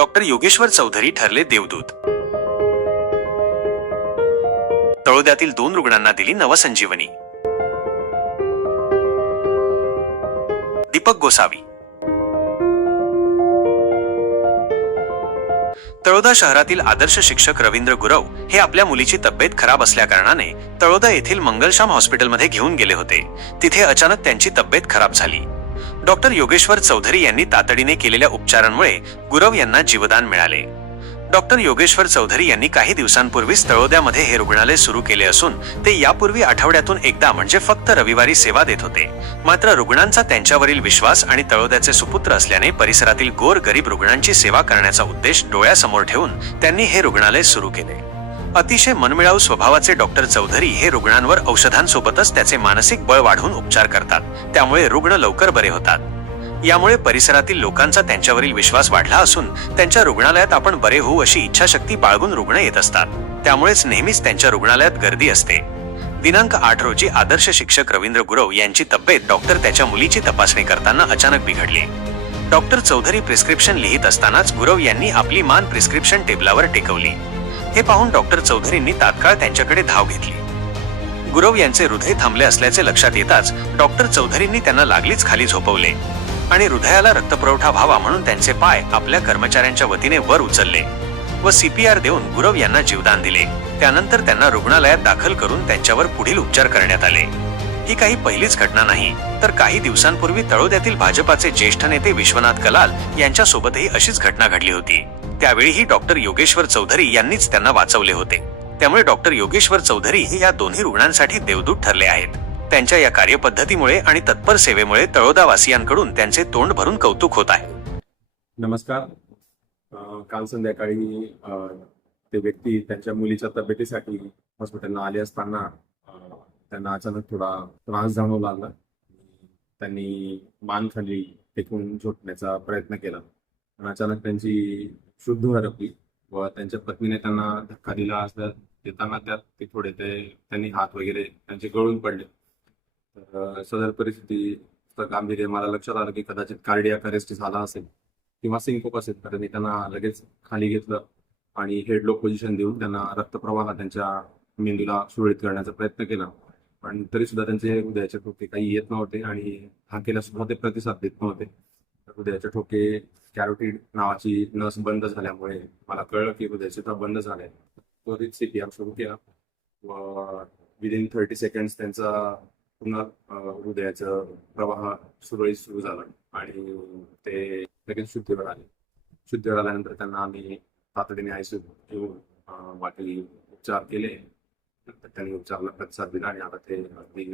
Doctor Yogeshwar Chaudhari ठरले देवदूत. तळोद्यातील दोन रुग्णांना दिली नवसंजीवनी. दीपक गोसावी. तळोदा शहरातील आदर्श शिक्षक रवींद्र गुरव हे आपल्या मुलीची तब्येत खराब असल्याकारणाने तळोदा येथील मंगलश्याम हॉस्पिटलमध्ये घेऊन गेले होते. तिथे अचानक त्यांची तब्येत खराब झाली. डॉक्टर योगेश्वर चौधरी यांनी तातडीने केलेल्या उपचारांमुळे गुरव यांना जीवदान मिळाले. डॉक्टर योगेश्वर चौधरी यांनी काही दिवसांपूर्वीच तळोद्यामध्ये हे रुग्णालय सुरू केले असून ते यापूर्वी आठवड्यातून एकदा म्हणजे फक्त रविवारी सेवा देत होते. मात्र रुग्णांचा त्यांच्यावरील विश्वास आणि तळोद्याचे सुपुत्र असल्याने परिसरातील गोर गरीब रुग्णांची सेवा करण्याचा उद्देश डोळ्यासमोर ठेवून त्यांनी हे रुग्णालय सुरू केले. अतिशय मनमिळाऊ स्वभावाचे डॉक्टर चौधरी हे रुग्णांवर औषधांसोबतच त्याचे मानसिक बळ वाढवून उपचार करतात. त्यामुळे रुग्ण लवकर बरे होतात. यामुळे परिसरातील लोकांचा त्यांच्यावरील विश्वास वाढला असून त्यांच्या रुग्णालयात आपण बरे होऊ अशी इच्छाशक्ती बाळगून रुग्ण येत असतात. त्यामुळेच नेहमीच त्यांच्या रुग्णालयात गर्दी असते. दिनांक आठ रोजी आदर्श शिक्षक रवींद्र गुरव यांची तब्येत डॉक्टर त्याच्या मुलीची तपासणी करताना अचानक बिघडली. डॉक्टर चौधरी प्रिस्क्रिप्शन लिहित असतानाच गुरव यांनी आपली मान प्रिस्क्रिप्शन टेबलावर टेकवली. हे पाहून डॉक्टर चौधरींनी तात्काळ त्यांच्याकडे धाव घेतली. गुरव यांचे हृदय थांबले असल्याचे लक्षात येताच डॉक्टर चौधरींनी त्यांना लागलीच खाली झोपवले आणि हृदयाला रक्तपुरवठा व्हावा म्हणून त्यांचे पाय आपल्या कर्मचाऱ्यांच्या वतीने वर उचलले व सीपीआर देऊन गुरव यांना जीवदान दिले. त्यानंतर त्यांना रुग्णालयात दाखल करून त्यांच्यावर पुढील उपचार करण्यात आले. ही काही पहिलीच घटना नाही तर काही दिवसांपूर्वी तळोद्यातील भाजपाचे ज्येष्ठ नेते विश्वनाथ कलाल यांच्यासोबतही अशीच घटना घडली होती. त्यावेळीही डॉक्टर योगेश्वर चौधरी यांनीच त्यांना वाचवले होते. त्यामुळे डॉक्टर योगेश्वर चौधरी हे या दोन्ही रुग्णांसाठी देवदूत ठरले आहेत. त्यांच्या या कार्यपद्धतीमुळे आणि तत्पर सेवेमुळे तळोदावासियांकडून त्यांचे तोंड भरून कौतुक होत आहे. नमस्कार. काल संध्याकाळी ते व्यक्ती त्यांच्या मुलीच्या तब्येतीसाठी हॉस्पिटलला आले असताना त्यांना अचानक थोडा त्रास जाणवू लागला. त्यांनी मान खाली टेकून झोपण्याचा प्रयत्न केला. अचानक त्यांची शुद्ध हरपली व त्यांच्या पत्नीने त्यांना धक्का दिला असता देताना त्यात ते थोडे ते त्यांनी हात वगैरे त्यांचे गळून पडले. तर सदर परिस्थितीचं गांभीर्य मला लक्षात आलं की कदाचित कार्डियाक अरेस्ट झाला असेल किंवा सिंकोप असेल तर मी त्यांना लगेच खाली घेतलं आणि हेडलॉक पोझिशन देऊन त्यांना रक्तप्रवाह त्यांच्या मेंदूला सुरळीत करण्याचा प्रयत्न केला. पण तरी सुद्धा त्यांचे हृदयाचे कृती काही येत नव्हते आणि हाकेला सुद्धा ते प्रतिसाद देत नव्हते. हृदयाचे ठोके कॅरोटीड नावाची नस बंद झाल्यामुळे मला कळलं की हृदयाचे तर बंद झाले. त्वरित सीपीआर सुरू केला. व विदिन थर्टी सेकंड्स त्यांचा पुन्हा हृदयाचं हृदयाचा प्रवाह सुरळीत सुरू झाला आणि ते लगेच शुद्धीवर आले. शुद्धीवर आल्यानंतर त्यांना आम्ही तातडीने आयसीयू घेऊन बाकी उपचार केले. नंतर त्यांनी उपचारला प्रतिसाद दिला आणि आता ते अगदी